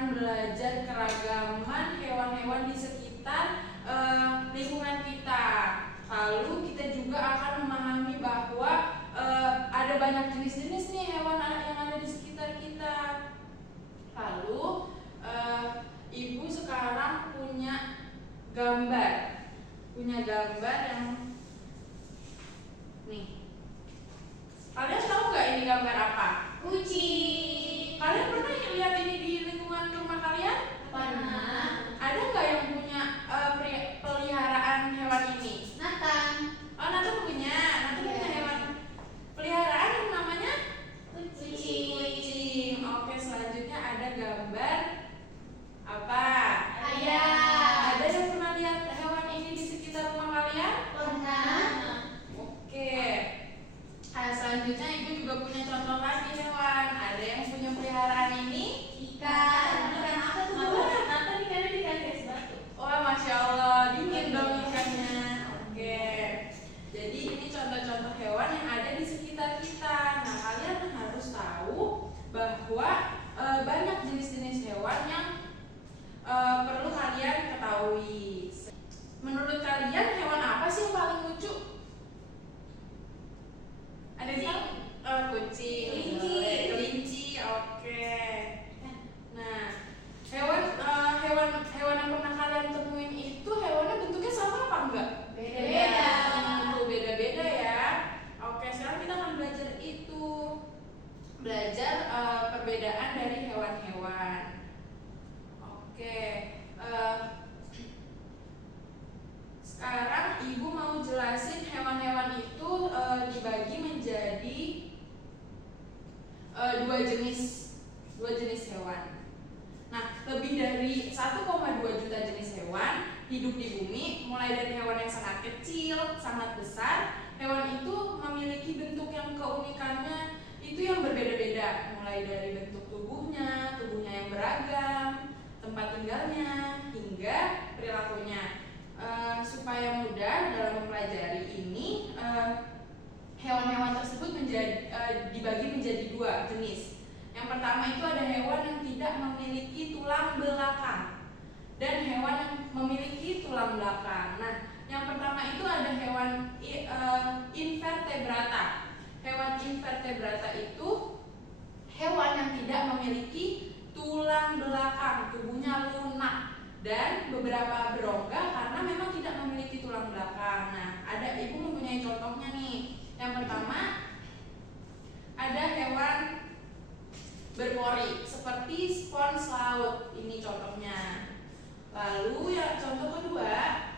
akan belajar keragaman hewan-hewan di sekitar lingkungan kita. Lalu kita juga akan memahami bahwa ada banyak jenis-jenis nih hewan yang ada di sekitar kita. Lalu Ibu sekarang punya gambar yang nih. Kalian tahu nggak ini gambar apa? Kucing. Kalian pernah lihat ini di lingkungan rumah kalian? Pernah. Ada nggak yang punya peliharaan hewan ini? Nathan. Oh, Nathan punya hewan peliharaan yang namanya Kucing. Oke, selanjutnya ada gambar apa? Ayam. Ada yang pernah lihat hewan ini di sekitar rumah kalian? Pernah. Oke. Selanjutnya Ibu juga punya contoh lagi hewan. Ada yang punya peliharaan ini? Ikan. Ikan apa tuh? Nathan ikannya dikasih es batu. Wah, Masya Allah, dingin dong ikannya. Oke. Jadi ini contoh-contoh hewan yang ada di sekitar kita. Nah, kalian harus tahu bahwa banyak jenis-jenis hewan yang perlu kalian ketahui. Menurut kalian hewan apa sih yang paling lucu? Ada yang tahu? Kucing. Kelinci. Oke. Nah, hewan yang pernah kalian temuin itu hewannya bentuknya sama apa enggak? Beda-beda. Beda-beda ya. Oke, sekarang kita akan belajar perbedaan dari hewan-hewan. Oke, sekarang Ibu mau jelasin hewan-hewan itu dibagi menjadi dua jenis hewan. Nah, lebih dari 1,2 juta jenis hewan hidup di bumi, mulai dari hewan yang sangat kecil, sangat besar. Hewan itu memiliki bentuk yang keunikannya itu yang berbeda-beda, mulai dari bentuk tubuhnya yang beragam, tempat tinggalnya, hingga perilakunya. Supaya mudah dalam mempelajari ini, hewan-hewan tersebut dibagi menjadi dua jenis. Yang pertama itu ada hewan yang tidak memiliki tulang belakang dan hewan yang memiliki tulang belakang. Nah, yang pertama itu ada hewan invertebrata. Hewan invertebrata itu hewan yang tidak memiliki tulang belakang, tubuhnya lunak dan beberapa berongga karena memang tidak memiliki tulang belakang. Nah, Ibu mempunyai contohnya nih. Yang pertama ada hewan berpori seperti spons laut, ini contohnya. Lalu yang contoh kedua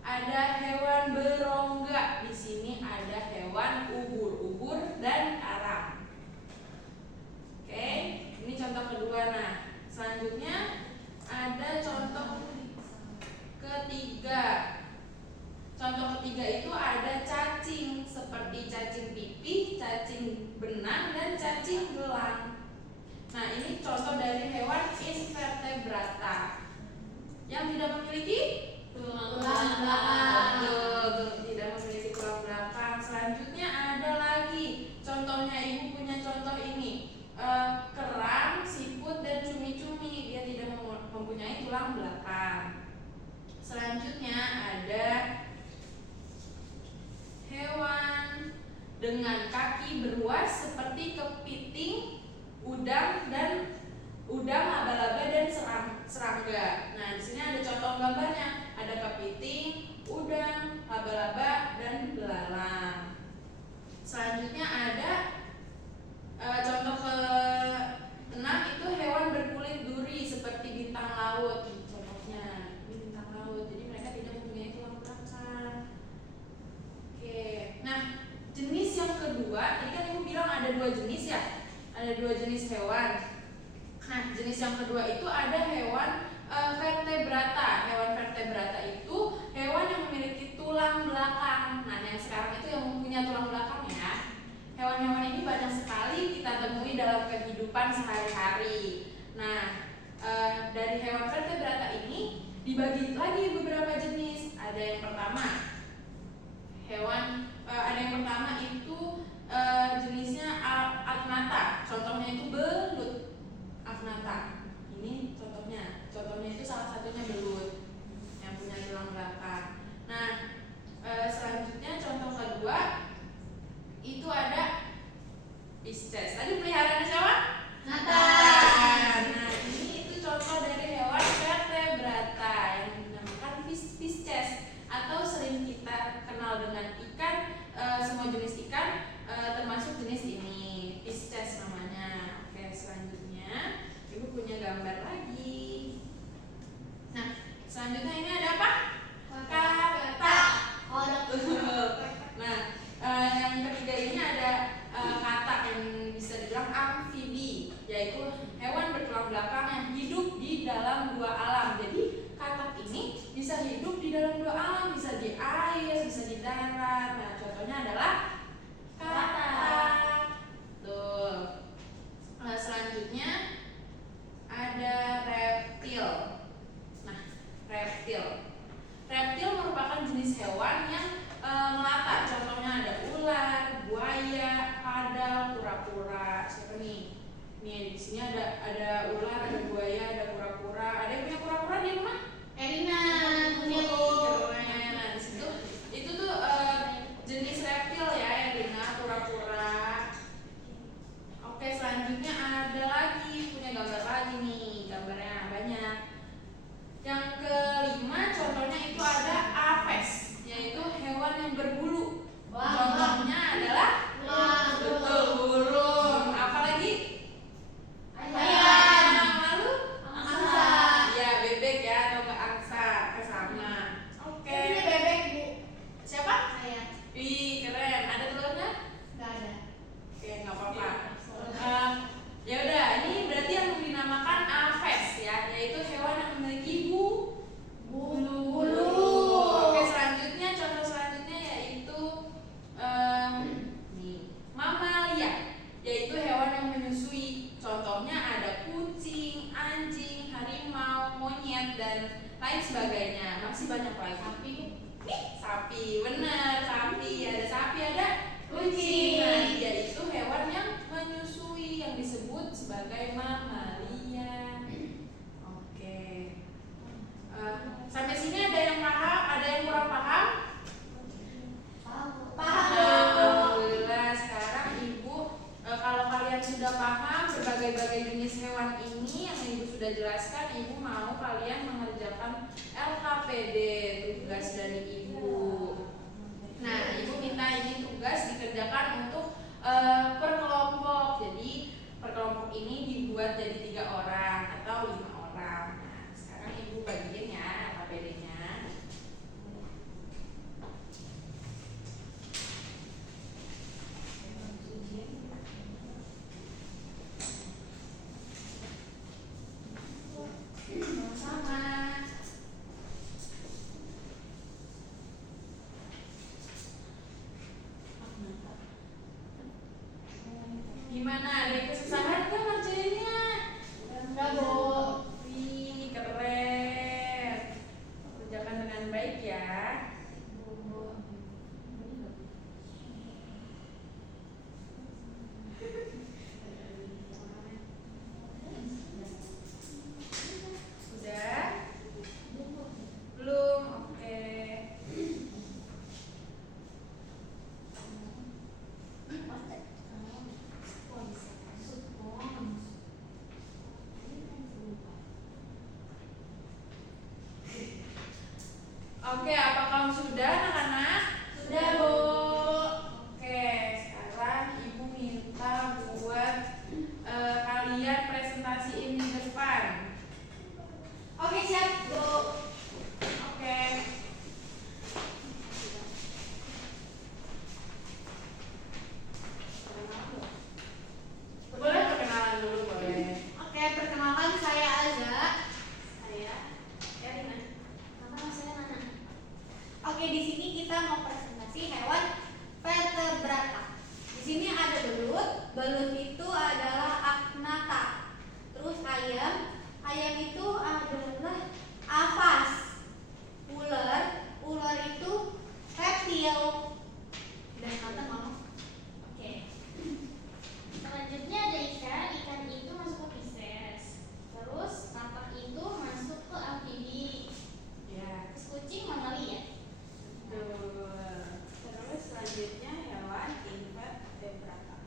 ada hewan berongga. Di sini ada hewan ubur dan karang. Oke, ini contoh kedua. Nah, selanjutnya ada contoh ketiga. Contoh ketiga itu ada cacing seperti cacing pipih, cacing benang, dan cacing gelang. Nah, ini contoh dari hewan invertebrata yang tidak memiliki Tulang belakang. Tidak memiliki tulang belakang. Selanjutnya ada lagi contohnya, Ibu punya contoh ini, kerang, siput, dan cumi-cumi. Dia tidak mempunyai tulang belakang. Selanjutnya ada hewan dengan kaki beruas seperti kepiting, udang, laba-laba, dan serangga. Nah, di sini ada contoh gambarnya. Ada kepiting, udang, laba-laba, dan belalang. Selanjutnya ada contoh ke-6 itu hewan berkulit duri seperti bintang laut. Contohnya ini bintang laut. Jadi mereka tidak mempunyai tulang belakang. Oke. Nah, jenis yang kedua, tadi kan Ibu bilang ada dua jenis ya. Ada dua jenis hewan. Nah, jenis yang kedua itu ada hewan vertebrata. Hewan vertebrata itu hewan yang memiliki tulang belakang. Nah, yang sekarang itu yang mempunyai tulang belakang ya. Hewan-hewan ini banyak sekali kita temui dalam kehidupan sehari-hari. Nah, dari hewan vertebrata ini dibagi lagi beberapa jenis. Ada yang pertama itu jenisnya agnatha. Contohnya itu belut agnatha. Ini ada ular, ada buaya, ada kura-kura. Ada yang punya kura-kura di rumah? Erina punya Bu. Keren. Nah, di situ itu tuh jenis reptil ya, Erina, kura-kura. Oke, selanjutnya ada lagi, punya gambar lagi nih, gambarnya banyak. Yang kelima contohnya itu ada apes, yaitu hewan yang berbulu. Contohnya adalah betul, burung. Apalagi ayam. Lalu Angsa. ya bebek ya, atau ke angsa, ke sama. Oke. Ini bebek Bu. Siapa? Saya. Wih, keren. Ada telurnya? Nggak ada. Oke, nggak apa-apa. Ya udah, ini berarti yang dinamakan apes ya, yaitu hewan yang memiliki bulu. Oke, selanjutnya contoh selanjutnya yaitu nih, mamalia, yaitu hewan yang menyusui. Contohnya ada kucing, anjing, harimau, monyet dan lain sebagainya. Masih banyak lagi. Sapi, benar, sapi. Ada sapi, ada kucing. Nah, dia itu hewan yang menyusui yang disebut sebagai mamalia. Oke. Sampai sini ada yang paham, ada yang kurang paham? Paham. Alhamdulillah. Sekarang Ibu, kalau kalian sudah paham berbagai-bagai jenis hewan ini yang Ibu sudah jelaskan, Ibu mau kalian mengerjakan LKPD, tugas dari Ibu. Nah, Ibu minta ini tugas dikerjakan untuk per kelompok. Jadi per kelompok ini dibuat jadi 3 orang atau 5 orang. Nah, sekarang Ibu bagiin ya LKPD-nya. Sama. Gimana? Ada yang kesusahan nggak ngerjainnya? Enggak Bu. Wih, keren. Kerjakan dengan baik ya. Sudah? Belum? Oke. Oke, apakah sudah anak-anak? Sudah Bu. Oke, sekarang Ibu minta buat kalian presentasiin di depan. Oke siap Bu. Oke. Boleh perkenalan dulu, boleh. Oke, perkenalkan saya Alza. Saya Erina. Nama saya Nana. Oke, di sini kita mau presentasi hewan vertebrata. Di sini ada belut. Belut itu adalah agnatha. Terus ayam. Ayam itu adalah aphas. Ular. Ular itu reptil. Dan kata mama. Oke. Selanjutnya ada ikan, ikan itu masuk ke Pisces. Terus katak itu masuk ke amfibi. Ya. Terus kucing mamalia. Betul. Terus selanjutnya hewan invertebrata.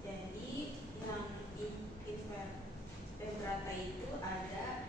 Jadi yang invertebrata itu ada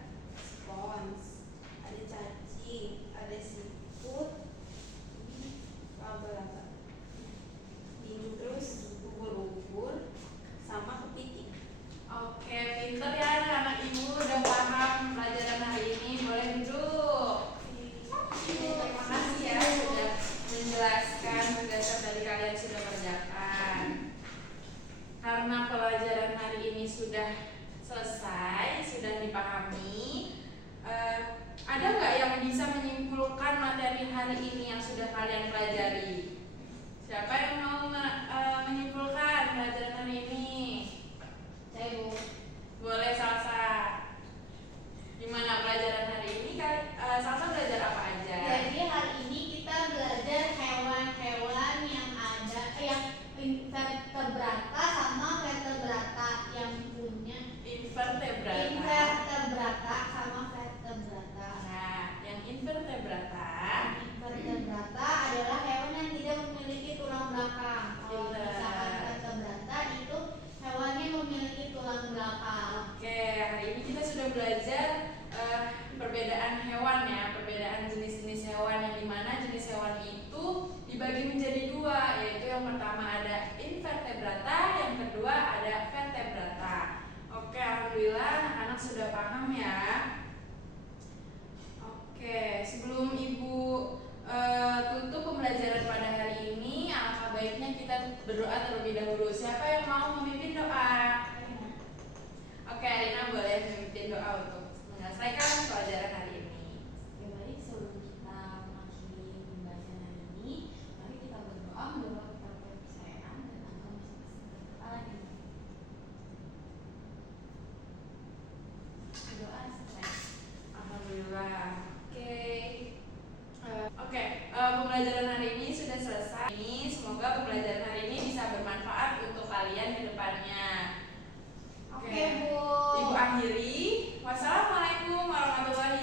sudah belajar perbedaan hewan ya, perbedaan jenis-jenis hewan, yang dimana jenis hewan itu dibagi menjadi dua, yaitu yang pertama ada invertebrata, yang kedua ada vertebrata. Oke, alhamdulillah anak-anak sudah paham ya. Oke, sebelum Ibu tutup pembelajaran pada hari ini, alangkah baiknya kita berdoa terlebih dahulu. Siapa yang mau memimpin doa? Oke, Rina boleh memimpin doa untuk menyelesaikan pelajaran hari ini. Oke, baik, sebelum kita mengakhiri pembelajaran hari ini, mari kita berdoa mendoa kita kepercayaan dan agama masing-masing kepala dan berdoa selesai. Alhamdulillah. Oke, pembelajaran hari ini sudah selesai. Semoga pembelajaran hari ini bisa bermanfaat untuk kalian ke depannya. Oke, Bu. Ibu akhiri. Wassalamualaikum warahmatullahi